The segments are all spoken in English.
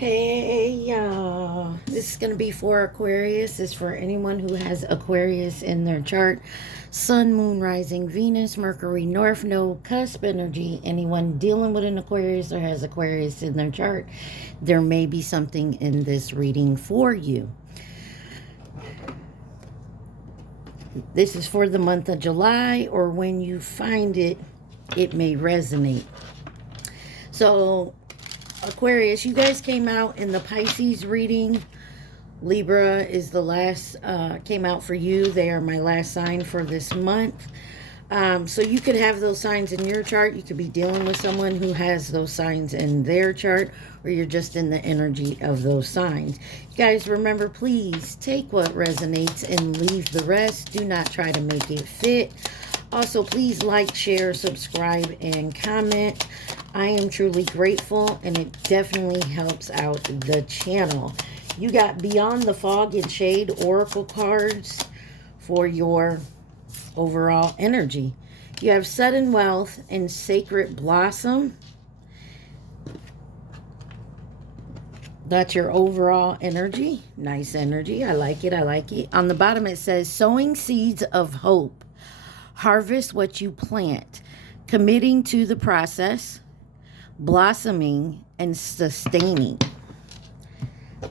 Hey y'all, this is going to be for Aquarius. This is for anyone who has Aquarius in their chart. Sun, Moon, Rising, Venus, Mercury, North Node, Cusp energy. Anyone dealing with an Aquarius or has Aquarius in their chart, there may be something in this reading for you. This is for the month of July, or when you find it, it may resonate. So Aquarius, you guys came out in the Pisces reading. Libra is the last, came out for you. They are my last sign for this month. So you could have those signs in your chart. You could be dealing with someone who has those signs in their chart, or you're just in the energy of those signs. You guys, remember, please take what resonates and leave the rest. Do not try to make it fit. Also, please like, share, subscribe, and comment. I am truly grateful, and it definitely helps out the channel. You got Beyond the Fog and Shade Oracle cards for your overall energy. You have Sudden Wealth and Sacred Blossom. That's your overall energy. Nice energy. I like it. I like it. On the bottom, it says, Sowing Seeds of Hope. Harvest what you plant. Committing to the process. Blossoming and sustaining.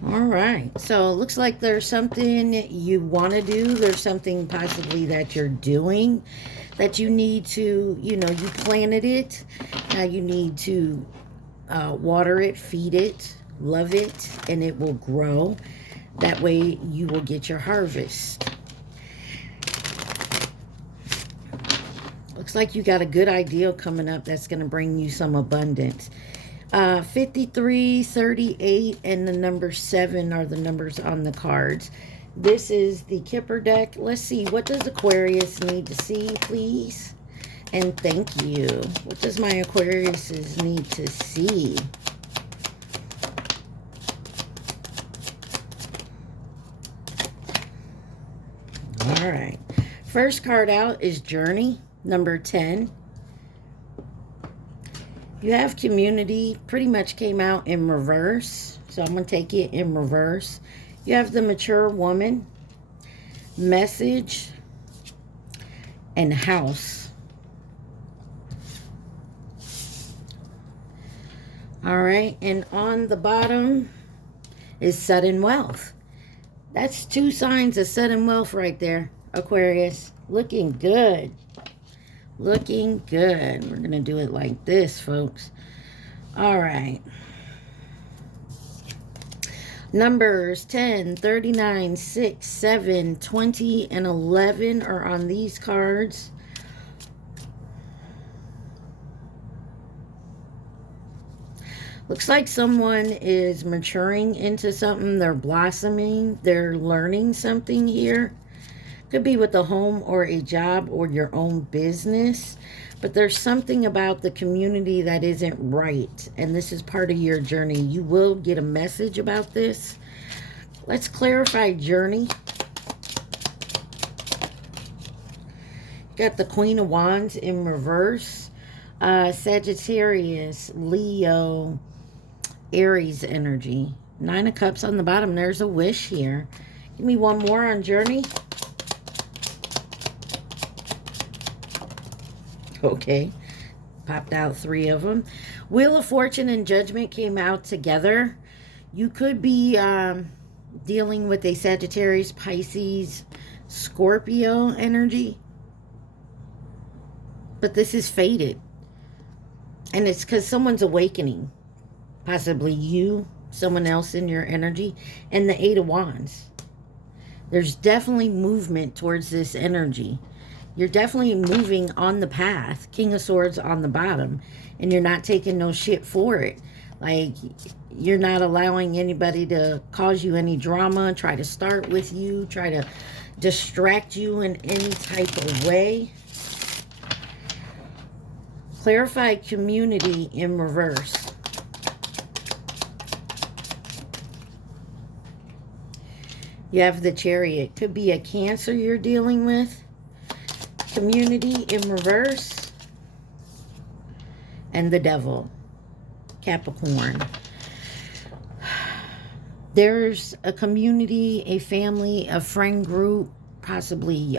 All right, so it looks like there's something you want to do. There's something possibly that you're doing that you need to, you planted it. Now you need to water it, feed it, love it, and it will grow. That way you will get your harvest. Looks like you got a good idea coming up that's going to bring you some abundance. 53, 38, and the number 7 are the numbers on the cards. This is the Kipper deck. Let's see. What does Aquarius need to see, please? And thank you. What does my Aquariuses need to see? All right. First card out is Journey, number 10. You have Community, pretty much came out in reverse. So I'm going to take it in reverse. You have the Mature Woman, Message, and House. All right. And on the bottom is Sudden Wealth. That's 2 signs of sudden wealth right there, Aquarius. Looking good. Looking good. We're going to do it like this, folks. All right. Numbers 10, 39, 6, 7, 20, and 11 are on these cards. Looks like someone is maturing into something. They're blossoming. They're learning something here. Could be with a home or a job or your own business. But there's something about the community that isn't right. And this is part of your journey. You will get a message about this. Let's clarify journey. Got the Queen of Wands in reverse. Sagittarius, Leo, Aries energy. 9 of Cups on the bottom. There's a wish here. Give me one more on journey. Okay, popped out 3 of them. Wheel of Fortune and Judgment came out together. You could be dealing with a Sagittarius, Pisces, Scorpio energy. But this is fated. And it's because someone's awakening. Possibly you, someone else in your energy. And the 8 of Wands. There's definitely movement towards this energy. You're definitely moving on the path. King of Swords on the bottom. And you're not taking no shit for it. Like, you're not allowing anybody to cause you any drama. Try to start with you. Try to distract you in any type of way. Clarify community in reverse. You have the Chariot. Could be a Cancer you're dealing with. Community in reverse. And the Devil. Capricorn. There's a community, a family, a friend group, possibly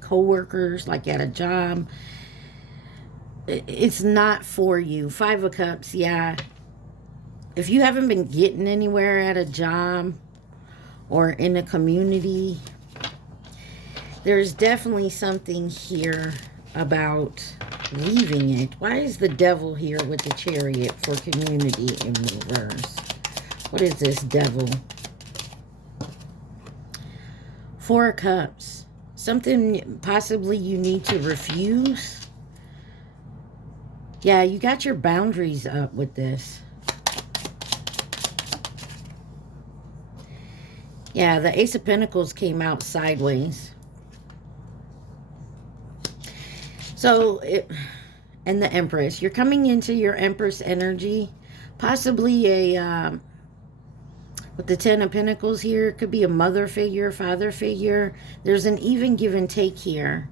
co-workers, like at a job. It's not for you. Five of Cups, yeah. If you haven't been getting anywhere at a job or in a community, there's definitely something here about leaving it. Why is the Devil here with the Chariot for community in reverse? What is this, Devil? Four of Cups. Something possibly you need to refuse. Yeah, you got your boundaries up with this. Yeah, the Ace of Pentacles came out sideways. So, and the Empress. You're coming into your Empress energy. Possibly a, with the Ten of Pentacles here, it could be a mother figure, father figure. There's an even give and take here.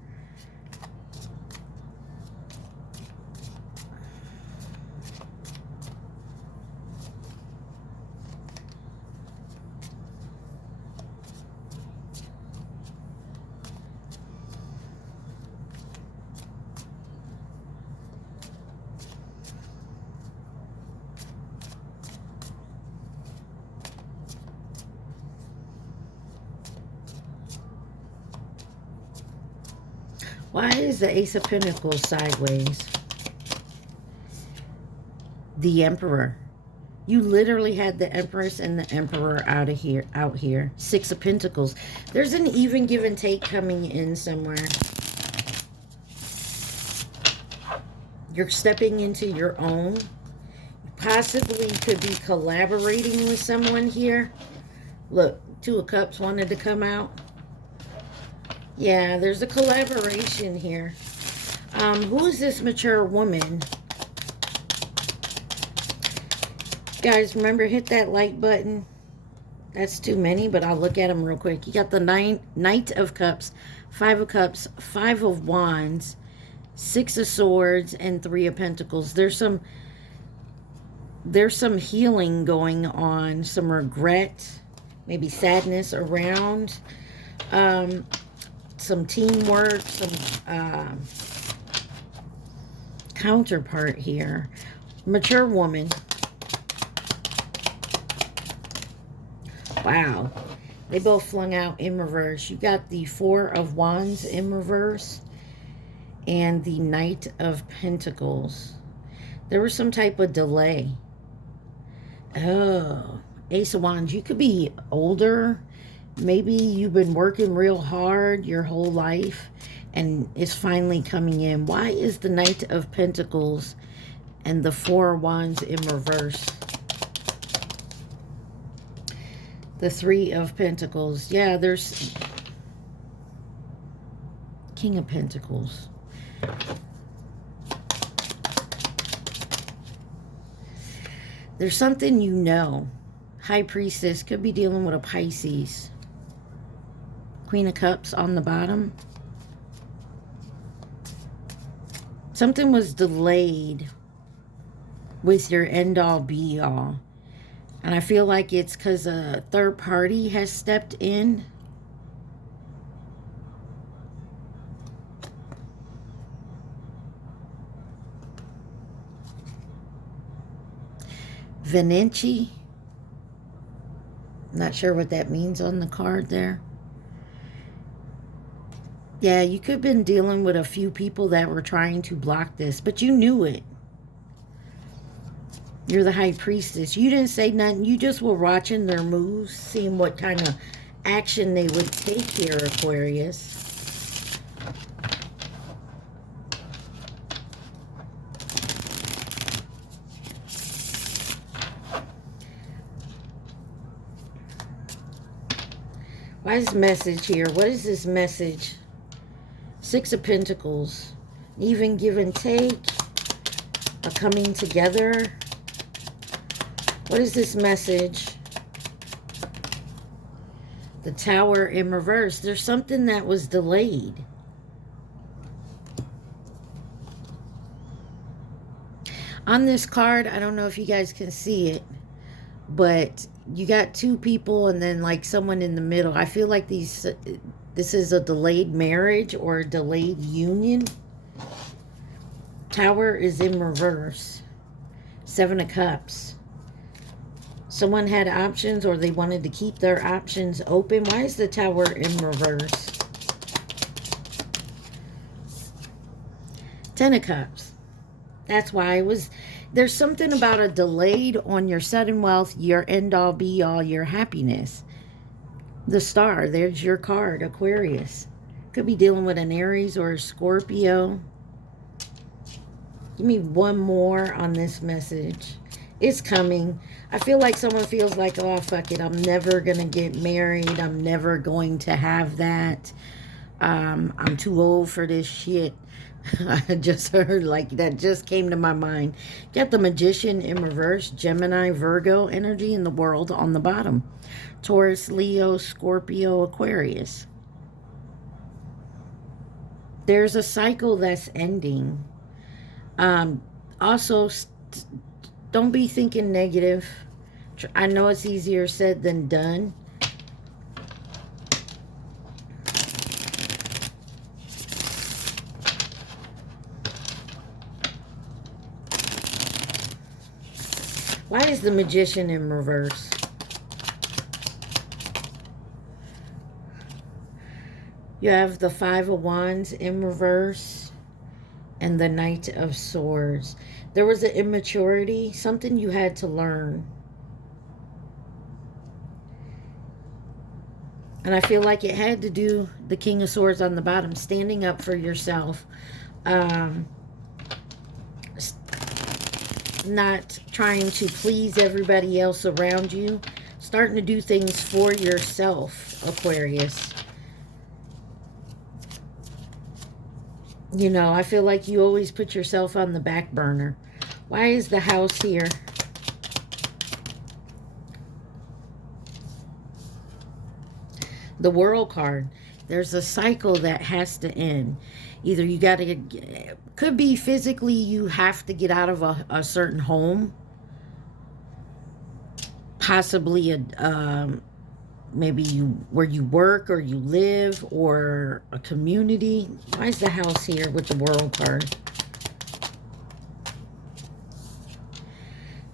Why is the Ace of Pentacles sideways? The Emperor. You literally had the Empress and the Emperor out here. Six of Pentacles. There's an even give and take coming in somewhere. You're stepping into your own. You possibly could be collaborating with someone here. Look, Two of Cups wanted to come out. Yeah, there's a collaboration here. Who is this mature woman? Guys, remember, hit that like button. That's too many, but I'll look at them real quick. You got the Knight of Cups, Five of Cups, Five of Wands, Six of Swords, and Three of Pentacles. There's some healing going on, some regret, maybe sadness around. Some teamwork, some counterpart here. Mature woman. Wow. They both flung out in reverse. You got the Four of Wands in reverse and the Knight of Pentacles. There was some type of delay. Oh, Ace of Wands. You could be older. Maybe you've been working real hard your whole life and it's finally coming in. Why is the Knight of Pentacles and the Four of Wands in reverse? The Three of Pentacles. Yeah, there's King of Pentacles. There's something you know. High Priestess could be dealing with a Pisces. Queen of Cups on the bottom. Something was delayed with your end-all be-all. And I feel like it's because a third party has stepped in. Vinci. Not sure what that means on the card there. Yeah, you could have been dealing with a few people that were trying to block this, but you knew it. You're the High Priestess. You didn't say nothing. You just were watching their moves, seeing what kind of action they would take here, Aquarius. Why is this message here? What is this message? Six of Pentacles. Even give and take. A coming together. What is this message? The Tower in reverse. There's something that was delayed. On this card, I don't know if you guys can see it, but you got two people and then like someone in the middle. I feel like this is a delayed marriage or a delayed union. Tower is in reverse. Seven of Cups. Someone had options or they wanted to keep their options open. Why is the Tower in reverse? Ten of Cups. That's why it was. There's something about a delayed on your sudden wealth, your end all be all, your happiness. The Star, there's your card, Aquarius. Could be dealing with an Aries or a Scorpio. Give me one more on this message. It's coming. I feel like someone feels like, oh, fuck it. I'm never going to get married. I'm never going to have that. I'm too old for this shit. I just heard, like, that just came to my mind. Got the Magician in reverse, Gemini, Virgo energy in the world on the bottom. Taurus, Leo, Scorpio, Aquarius. There's a cycle that's ending. Also, don't be thinking negative. I know it's easier said than done. Why is the Magician in reverse? You have the Five of Wands in reverse and the Knight of Swords. There was an immaturity, something you had to learn. And I feel like it had to do, the King of Swords on the bottom, standing up for yourself. Not trying to please everybody else around you. Starting to do things for yourself, Aquarius. You know, I feel like you always put yourself on the back burner. Why is the House here? The World card. There's a cycle that has to end. Either you got to, could be physically you have to get out of a certain home. Possibly maybe where you work or you live or a community. Why is the House here with the World card?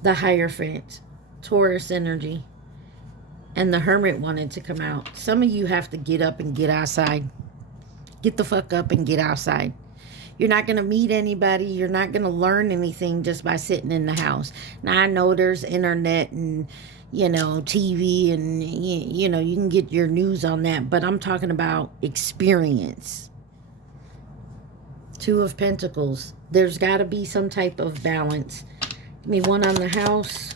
The Hierophant, Taurus energy. And the Hermit wanted to come out. Some of you have to get up and get outside. Get the fuck up and get outside. You're not going to meet anybody. You're not going to learn anything just by sitting in the house. Now, I know there's internet and, you know, TV and, you know, you can get your news on that. But I'm talking about experience. Two of Pentacles. There's got to be some type of balance. Give me one on the House.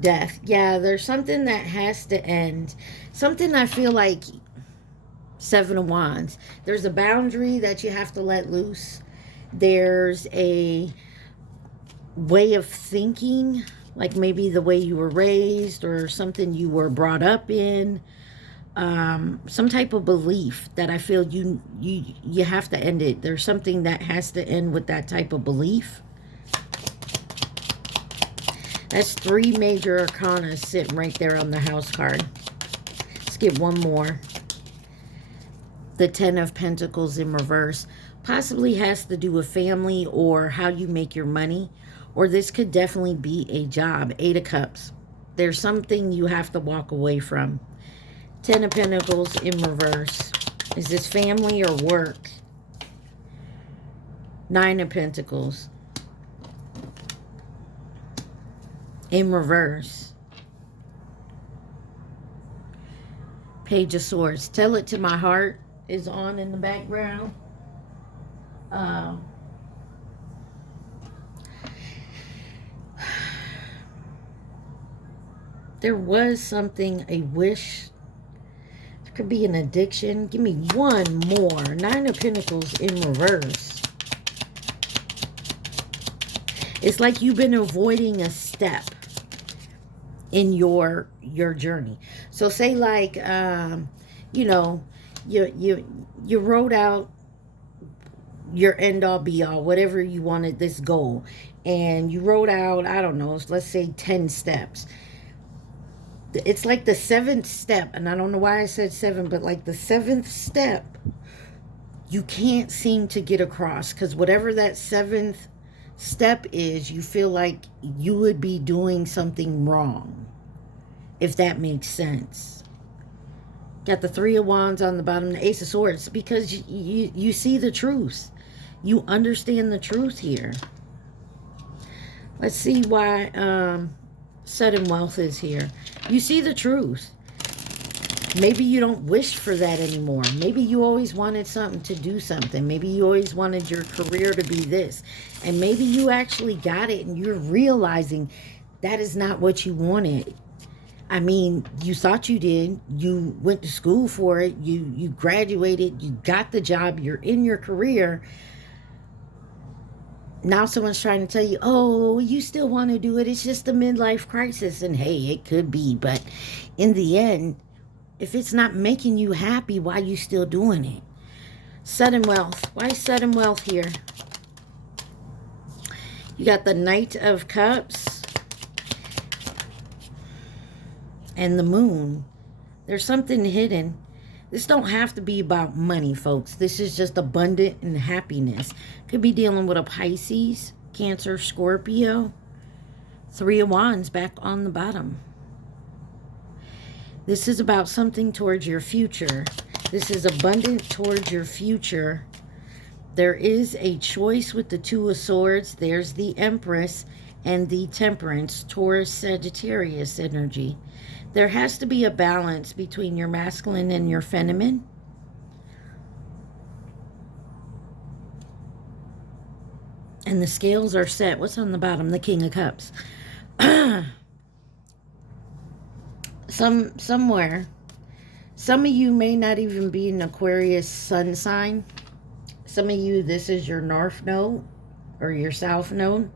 Death. Yeah, there's something that has to end. Something I feel like Seven of Wands. There's a boundary that you have to let loose. There's a way of thinking, like maybe the way you were raised or something you were brought up in. Some type of belief that I feel you have to end it. There's something that has to end with that type of belief. That's three major arcana sitting right there on the House card. Let's get one more. The Ten of Pentacles in reverse. Possibly has to do with family or how you make your money. Or this could definitely be a job. Eight of Cups. There's something you have to walk away from. Ten of Pentacles in reverse. Is this family or work? Nine of Pentacles. In reverse. Page of Swords. Tell It to My Heart is on in the background. There was something, a wish. It could be an addiction. Give me one more. Nine of Pentacles in reverse. It's like you've been avoiding a step in your journey. So say like, you know, you wrote out your end all be all, whatever you wanted, this goal, and you wrote out, I don't know, let's say 10 steps. It's like the 7th step, and I don't know why I said 7, but like the 7th step, you can't seem to get across, because whatever that 7th step is, you feel like you would be doing something wrong, if that makes sense. Got the 3 of Wands on the bottom, the Ace of Swords, because you see the truth. You understand the truth here. Let's see why sudden wealth is here. You see the truth. Maybe you don't wish for that anymore. Maybe you always wanted something to do something. Maybe you always wanted your career to be this. And maybe you actually got it and you're realizing that is not what you wanted. I mean, you thought you did. You went to school for it. You graduated. You got the job. You're in your career. Now someone's trying to tell you, oh, you still want to do it. It's just a midlife crisis. And hey, it could be. But in the end, if it's not making you happy, why are you still doing it? Sudden wealth. Why sudden wealth here? You got the Knight of Cups and the Moon. There's something hidden. This don't have to be about money, folks. This is just abundant and happiness. Could be dealing with a Pisces, Cancer, Scorpio. 3 of Wands back on the bottom. This is about something towards your future. This is abundant towards your future. There is a choice with the 2 of Swords. There's the Empress and the Temperance, Taurus, Sagittarius energy. There has to be a balance between your masculine and your feminine. And the scales are set. What's on the bottom? The King of Cups. Somewhere, some of you may not even be an Aquarius sun sign. Some of you, this is your north node or your south node.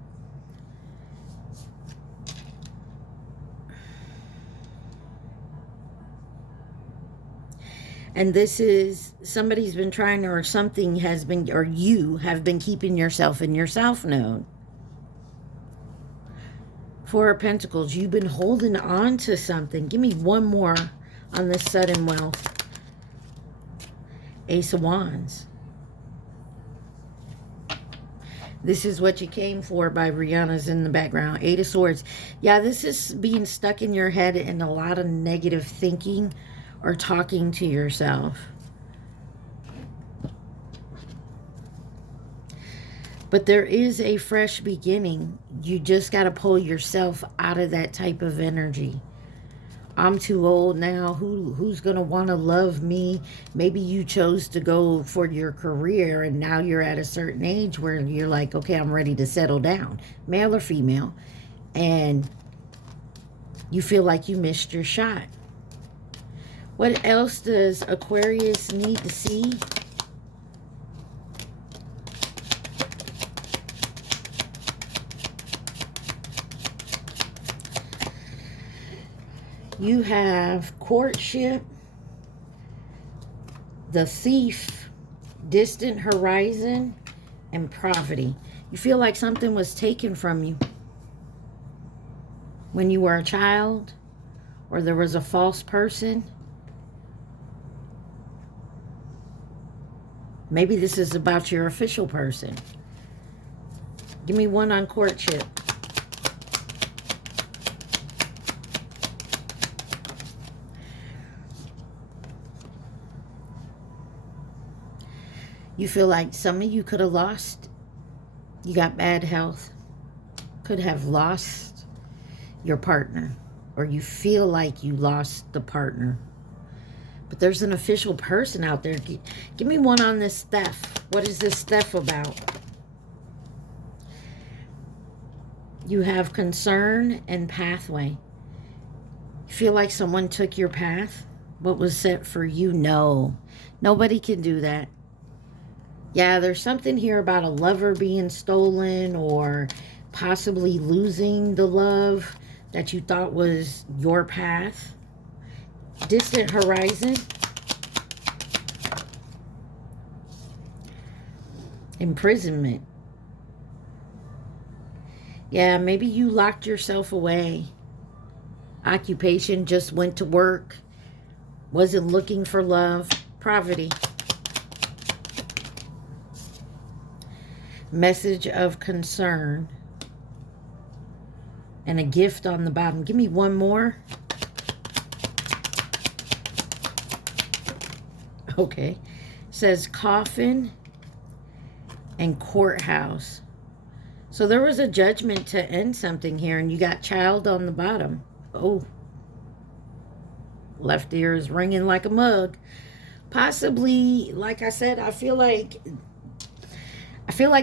And this is, somebody's been trying, or something has been, or you have been keeping yourself in your south node. 4 of Pentacles, you've been holding on to something. Give me one more on this sudden wealth. Ace of Wands. This is what you came for by Rihanna's in the background. 8 of Swords. Yeah, this is being stuck in your head and a lot of negative thinking or talking to yourself. But there is a fresh beginning. You just got to pull yourself out of that type of energy. I'm too old now. Who's going to want to love me? Maybe you chose to go for your career and now you're at a certain age where you're like, okay, I'm ready to settle down, male or female. And you feel like you missed your shot. What else does Aquarius need to see? You have courtship, the thief, distant horizon, and poverty. You feel like something was taken from you when you were a child, or there was a false person. Maybe this is about your official person. Give me one on courtship. You feel like some of you could have lost. You got bad health. Could have lost your partner. Or you feel like you lost the partner. But there's an official person out there. Give me one on this theft. What is this theft about? You have concern and pathway. You feel like someone took your path? What was set for you? No. Nobody can do that. Yeah, there's something here about a lover being stolen or possibly losing the love that you thought was your path. Distant horizon. Imprisonment. Yeah, maybe you locked yourself away. Occupation, just went to work, wasn't looking for love. Poverty. Message of concern. And a gift on the bottom. Give me one more. Okay. Says coffin and courthouse. So there was a judgment to end something here, and you got child on the bottom. Oh. Left ear is ringing like a mug. Possibly, like I said, I feel like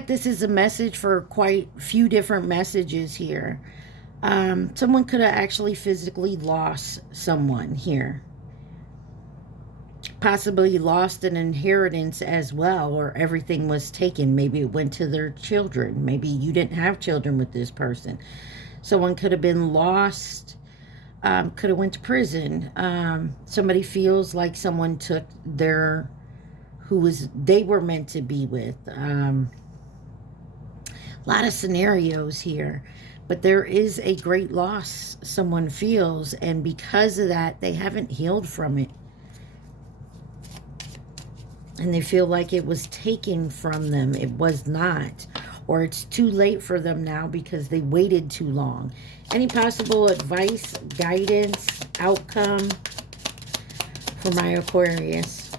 this is a message for quite a few different messages here. Someone could have actually physically lost someone here. Possibly lost an inheritance as well, or everything was taken. Maybe it went to their children. Maybe you didn't have children with this person. Someone could have been lost, could have went to prison. Somebody feels like someone took their, they were meant to be with. A lot of scenarios here. But there is a great loss someone feels, and because of that, they haven't healed from it. And they feel like it was taken from them. It was not. Or it's too late for them now because they waited too long. Any possible advice, guidance, outcome for my Aquarius?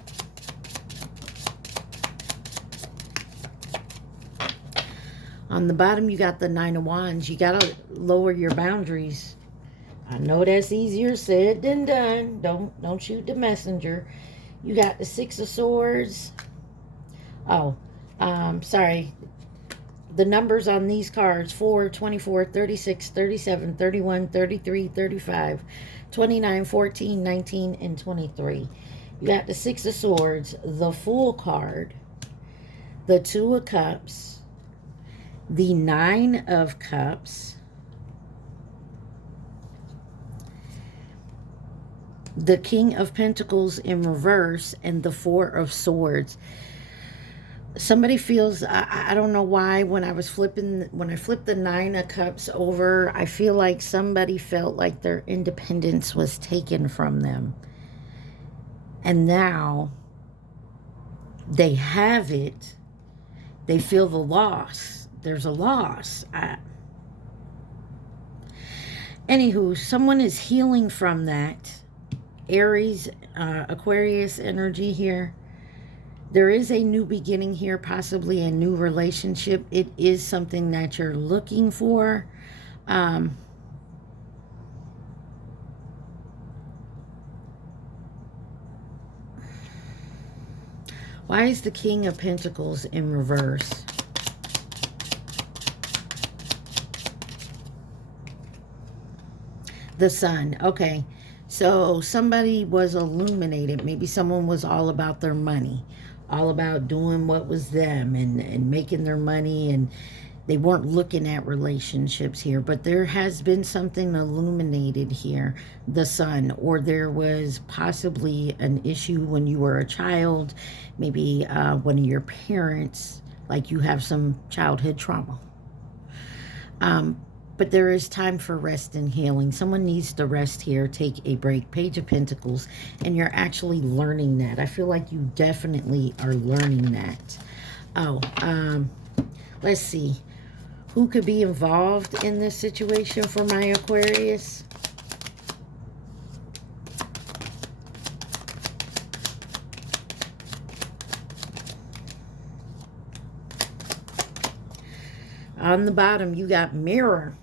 On the bottom, you got the Nine of Wands. You got to lower your boundaries. I know that's easier said than done. Don't shoot the messenger. You got the Six of Swords. Oh, sorry. The numbers on these cards: 4, 24, 36, 37, 31, 33, 35, 29, 14, 19, and 23. You got the Six of Swords, the Fool card, the Two of Cups, the Nine of Cups, the King of Pentacles in reverse, and the Four of Swords. Somebody feels, I don't know why, when I flipped the Nine of Cups over, I feel like somebody felt like their independence was taken from them. And now they have it. They feel the loss. There's a loss. Anywho, someone is healing from that. Aries, Aquarius energy here. There is a new beginning here, possibly a new relationship. It is something that you're looking for. Why is the King of Pentacles in reverse? The Sun. Okay. So somebody was illuminated. Maybe someone was all about their money, all about doing what was them and making their money, and they weren't looking at relationships here. But there has been something illuminated here, the Sun, or there was possibly an issue when you were a child, maybe one of your parents, like you have some childhood trauma. But there is time for rest and healing. Someone needs to rest here, take a break. Page of Pentacles, and you're actually learning that. I feel like you definitely are learning that. Oh, let's see. Who could be involved in this situation for my Aquarius? On the bottom, you got Mirror.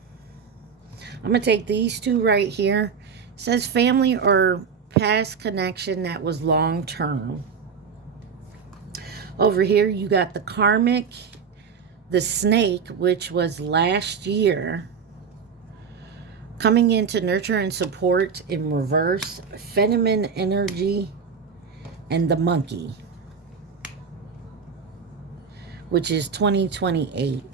I'm going to take these two right here. It says family or past connection that was long-term. Over here, you got the Karmic, the Snake, which was last year. Coming in to nurture and support in reverse. Feminine energy, and the Monkey, which is 2028.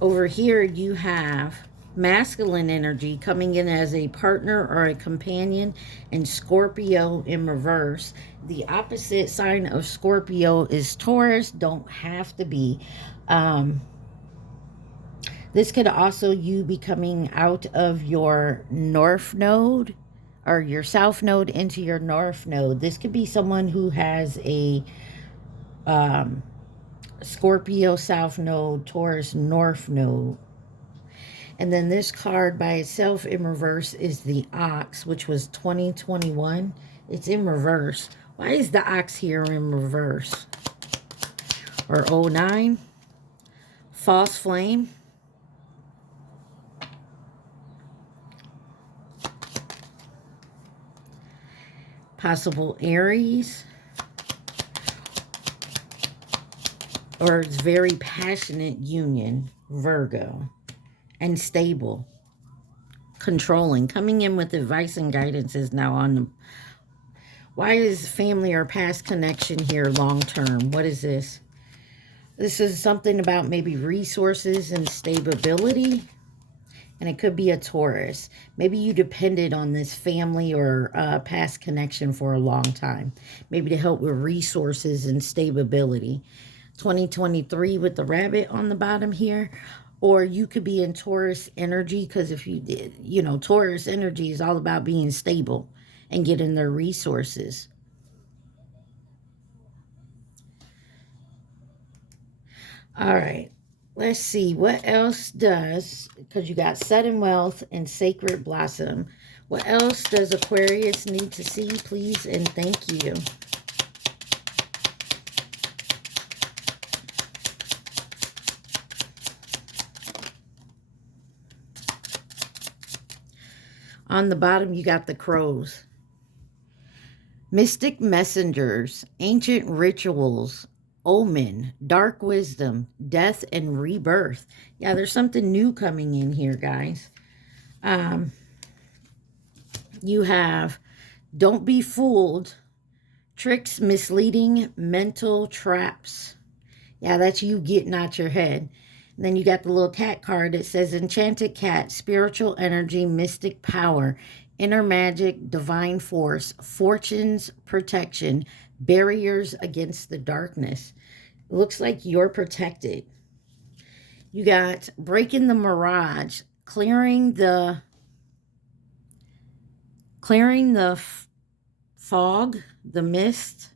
Over here, you have masculine energy coming in as a partner or a companion, and Scorpio in reverse. The opposite sign of Scorpio is Taurus. Don't have to be. This This could also you be coming out of your north node or your south node into your north node. This could be someone who has a Scorpio south node, Taurus north node. And then this card by itself in reverse is the Ox, which was 2021. It's in reverse. Why is the Ox here in reverse? Or 09. False Flame. Possible Aries. Or it's very passionate union, Virgo. And stable. Controlling. Coming in with advice and guidance is now on the... Why is family or past connection here long term? What is this? This is something about maybe resources and stability. And it could be a Taurus. Maybe you depended on this family or past connection for a long time. Maybe to help with resources and stability. 2023 with the rabbit on the bottom here. Or you could be in Taurus energy, because if you did, you know, Taurus energy is all about being stable and getting their resources. All right. Let's see. What else does, because you got sudden wealth and sacred blossom. What else does Aquarius need to see, please, and thank you. On the bottom, you got the crows. Mystic messengers, ancient rituals, omen, dark wisdom, death, and rebirth. Yeah, there's something new coming in here, guys. You have don't be fooled, tricks, misleading, mental traps. Yeah, that's you getting out your head. And then you got the little cat card that says enchanted cat, spiritual energy, mystic power, inner magic, divine force, fortune's protection, barriers against the darkness. It looks like you're protected. You got breaking the mirage, clearing the fog, the mist.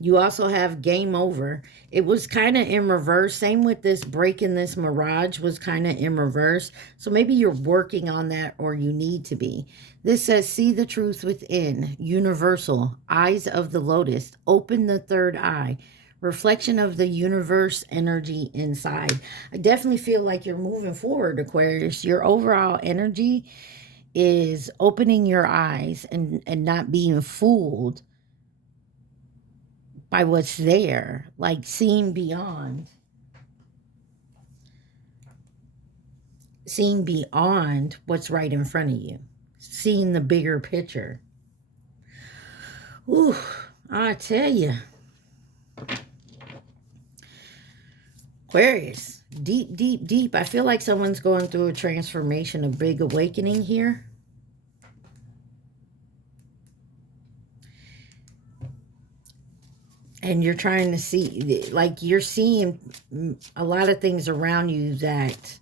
You also have game over. It was kind of in reverse. Same with this breaking this mirage was kind of in reverse. So maybe you're working on that, or you need to be. This says, see the truth within. Universal. Eyes of the lotus. Open the third eye. Reflection of the universe energy inside. I definitely feel like you're moving forward, Aquarius. Your overall energy is opening your eyes and not being fooled by what's there, like seeing beyond what's right in front of you, seeing the bigger picture. Ooh, I tell you, Aquarius, deep, deep, deep. I feel like someone's going through a transformation, a big awakening here. And you're trying to see, like you're seeing a lot of things around you that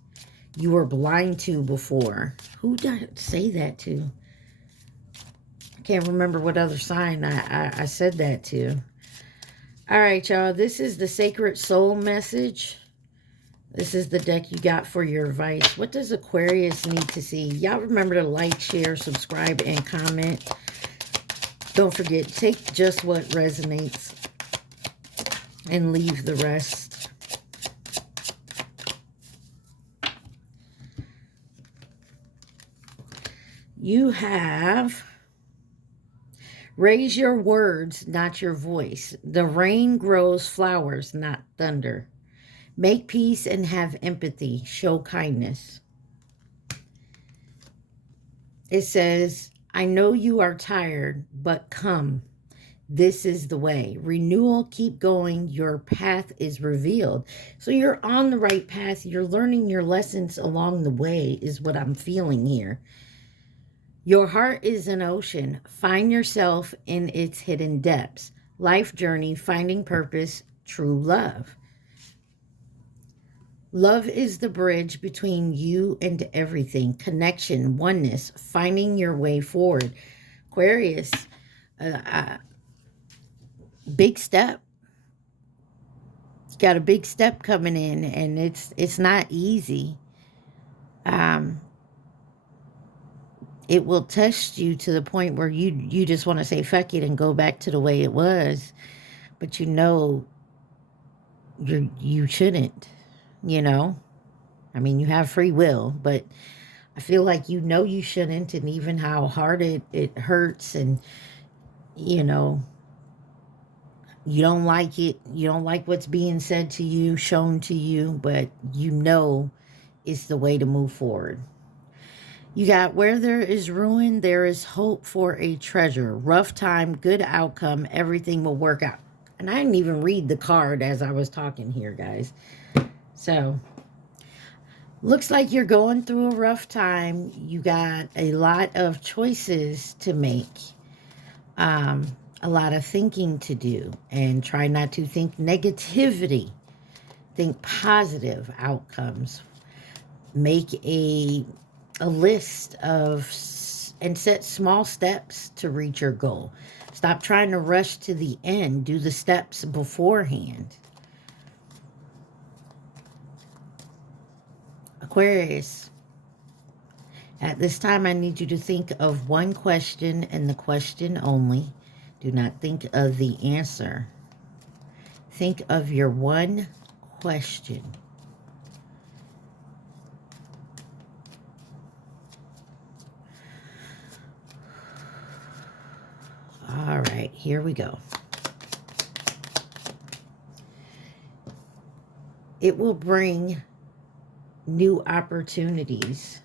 you were blind to before. Who did I say that to? I can't remember what other sign I said that to. All right, y'all. This is the Sacred Soul message. This is the deck you got for your advice. What does Aquarius need to see? Y'all remember to like, share, subscribe, and comment. Don't forget, take just what resonates and leave the rest. You have raise your words, not your voice. The rain grows flowers, not thunder. Make peace and have empathy. Show kindness. It says, I know you are tired, but come. This is the way. Renewal, keep going. Your path is revealed. So you're on the right path. You're learning your lessons along the way is what I'm feeling here. Your heart is an ocean. Find yourself in its hidden depths. Life journey, finding purpose, true love. Love is the bridge between you and everything. Connection, oneness, finding your way forward. Aquarius, big step. You got a big step coming in, and it's not easy. It will test you to the point where you just want to say fuck it and go back to the way it was, but you know you shouldn't. You know, I mean, you have free will, but I feel like you shouldn't, and even how hard it hurts, and you know, you don't like it, you don't like what's being said to you, shown to you, but you know it's the way to move forward. You got where there is ruin, there is hope for a treasure. Rough time, good outcome, everything will work out. And I didn't even read the card as I was talking here, guys. So, looks like you're going through a rough time. You got a lot of choices to make. A lot of thinking to do. And try not to think negativity. Think positive outcomes. Make a list of and set small steps to reach your goal. Stop trying to rush to the end. Do the steps beforehand. Aquarius, at this time I need you to think of one question and the question only. Do not think of the answer. Think of your one question. All right, here we go. It will bring new opportunities.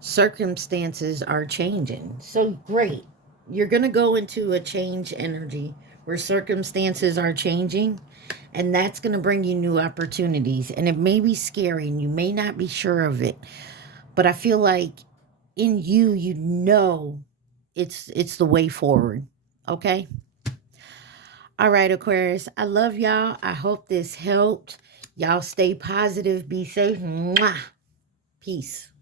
Circumstances are changing. So great. You're going to go into a change energy where circumstances are changing, and that's going to bring you new opportunities. And it may be scary and you may not be sure of it, but I feel like in you, you know it's the way forward. Okay? All right, Aquarius. I love y'all. I hope this helped. Y'all stay positive. Be safe. Mwah. Peace.